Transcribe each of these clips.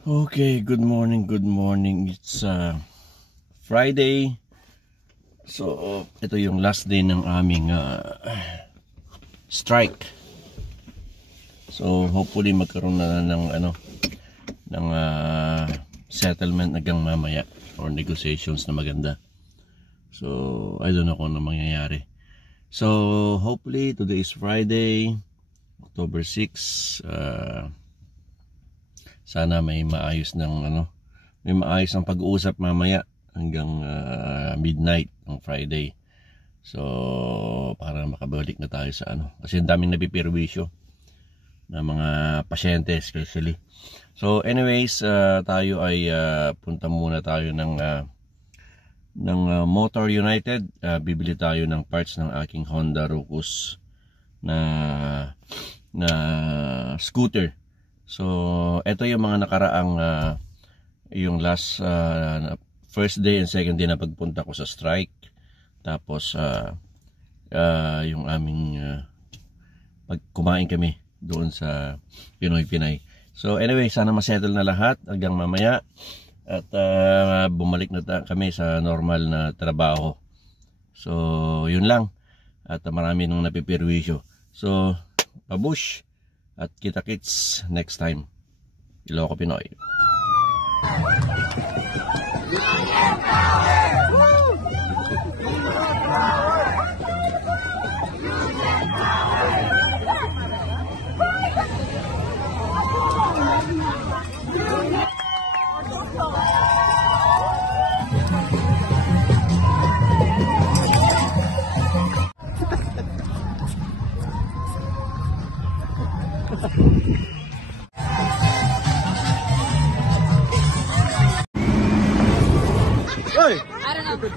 Okay, good morning, good morning. It's Friday. So, ito yung last day ng aming strike. So, hopefully magkaroon na ng settlement hanggang mamaya or negotiations na maganda. So, I don't know kung ano mangyayari. So, hopefully today is Friday, October 6. Sana may maayos ng pag-uusap mamaya hanggang midnight ng Friday. So para makabalik na tayo sa kasi ang daming napipirwisyo na mga pasyente especially. So anyways, tayo ay punta muna tayo ng Motor United. Bibili tayo ng parts ng aking Honda Ruckus na scooter. So, ito yung mga nakaraang yung last first day and second day na pagpunta ko sa strike. Tapos yung aming kumain kami doon sa Pinoy Pinay. So, anyway, sana masettle na lahat hanggang mamaya at bumalik na kami sa normal na trabaho. So, yun lang. At marami nang napipirwisyo. So, pabush! At kita-kits next time. Iloko Pinoy. I don't know. We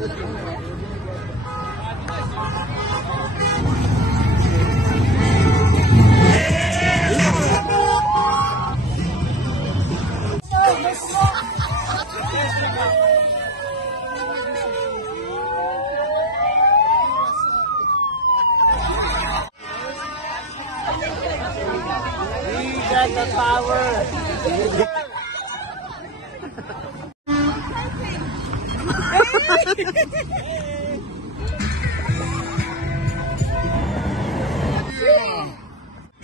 got the power.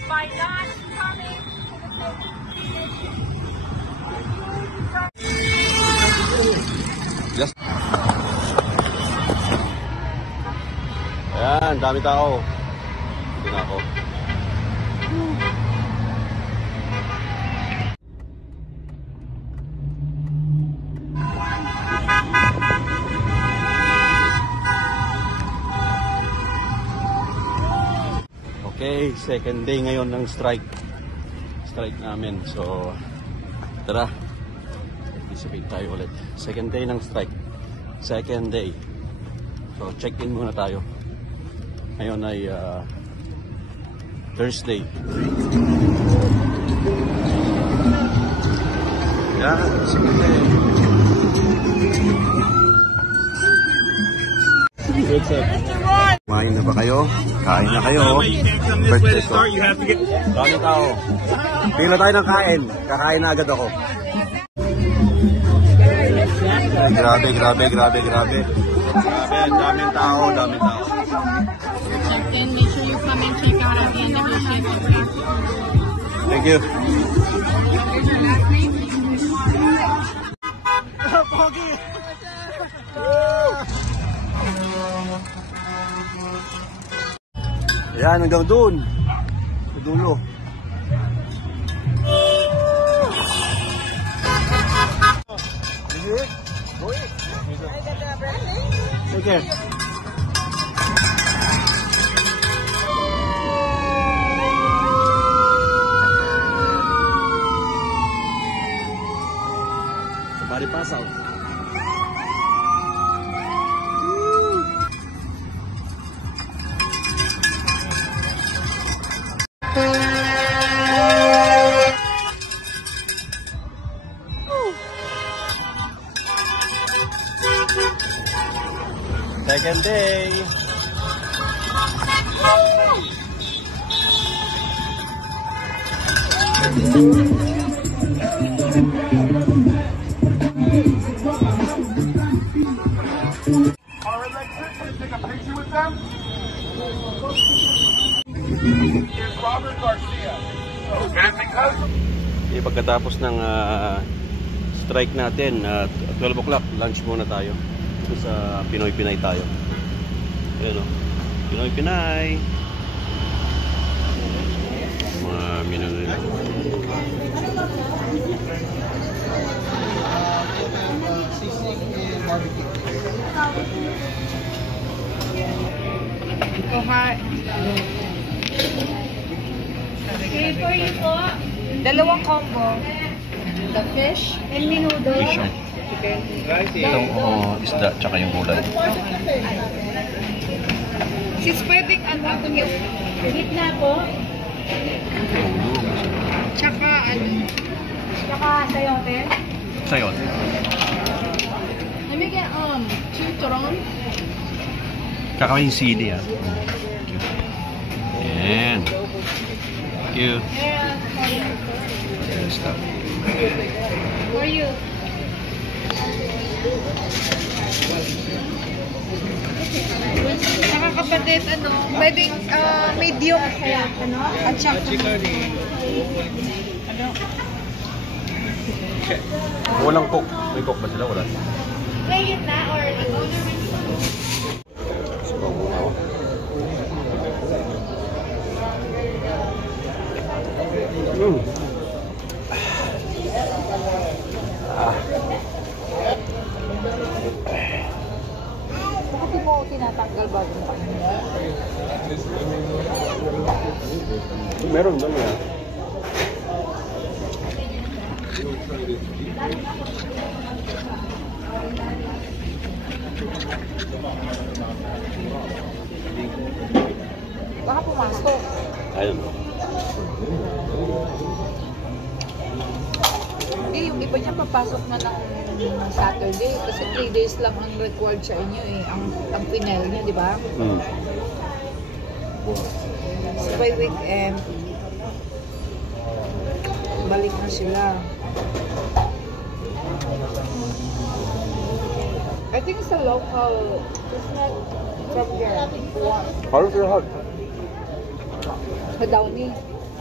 By not coming Just ayan, dami tao. Dito na ako. Okay, second day ngayon ng strike namin. So tara, participate tayo ulit. Second day ng strike, second day. So check in muna tayo. Ngayon ay Thursday. Yeah, second day. What's up? Kumain na ba kayo? Kain na kayo. Birthday ko. Dami tao. Pila tayo ng kain. Kakain na agad ako. Grabe. Grabe, daming tao. check in, make sure you come and check out at the end of your shift. Thank you. Pogi! Ayan, hanggang doon. Sa dulo. Take care. Somebody pass out. Second day. pagkatapos ng strike natin, 12 o'clock, lunch muna tayo. Sa Pinoy Pinay tayo. Ayan o. Pinoy Pinay. Mga menu nila. Okay, for you po. Dalawang combo. The fish and menudo. Fish o. Itong isda tsaka yung gulay. Sis, pwedeng ano yung Gitna po. tsaka ano. Saka sayote. Sayon. Let me get chicharron. Tsaka yung sili ah. Ayan. Thank you. Ayan, stop. For you. Tsaka kapatid, ano, pwedeng medium at tsaka Walang cook. May cook ba sila? Wala. May gitna or ano? bakit mo tinatanggal bago mo kainin? Meron ba niya? Baka pumasok. I don't know. Hindi, yung iba niya papasok na ng Saturday kasi 3 days lang ang required sa inyo eh. Ang pinel niya, di ba? So by weekend, balik na sila. I think it's a local, it's not from here. How's your heart? Sa Downey.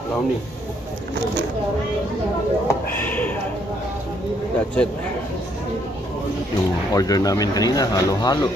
Brownie. That's it. Yung order namin kanina, halo-halo.